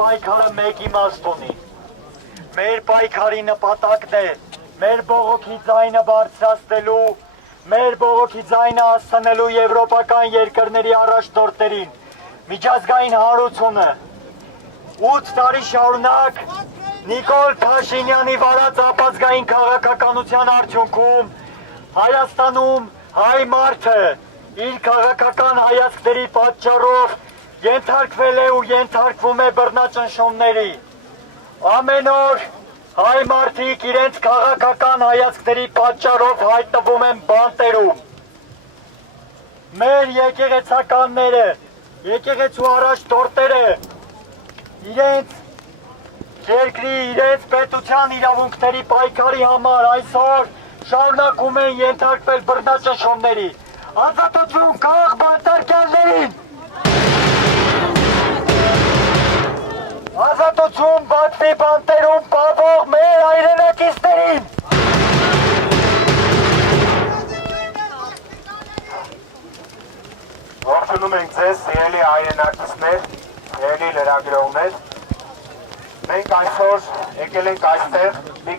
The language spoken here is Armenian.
պայքարը մեկ իմաստ ունի։ Մեր պայքարի նպատակն է մեր բողոքի ձայնը բարձրացնելու, մեր բողոքի ձայնը հասցնելու եվրոպական երկրների առաջնորդներին միջազգային հանրությունը 8 տարի շարունակ Նիկոլ Փաշինյանի վարած ապազգային քաղաքականության արդյունքում Հայաստանում հայ մարդը իր քաղաքական հայացքների պատճառով ենթարկվել է ու ենթարկվում է բռնաճնշումների։ Ամեն օր հայ մարդիկ իրենց քաղաքական հայացքների պատճառով հայտնվում են բանտերում։ Մեր եկեղեցականները, եկեղեցու առաջնորդները իրենց երկրի, իրենց պետության իրավունքների պայքարի համար այսօր շարունակում են ենթարկվել բռնաճնշումների։ Ազատություն քաղաք բանտարկյալներին։ Ազատություն Բաքվի բանտերում պահվող մեր հայրենակիցներին։ Ողջունում ենք ձեզ, սիրելի հայրենակիցներ, սիրելի լրագրողներ։ Մենք այսօր եկել ենք այստեղ մի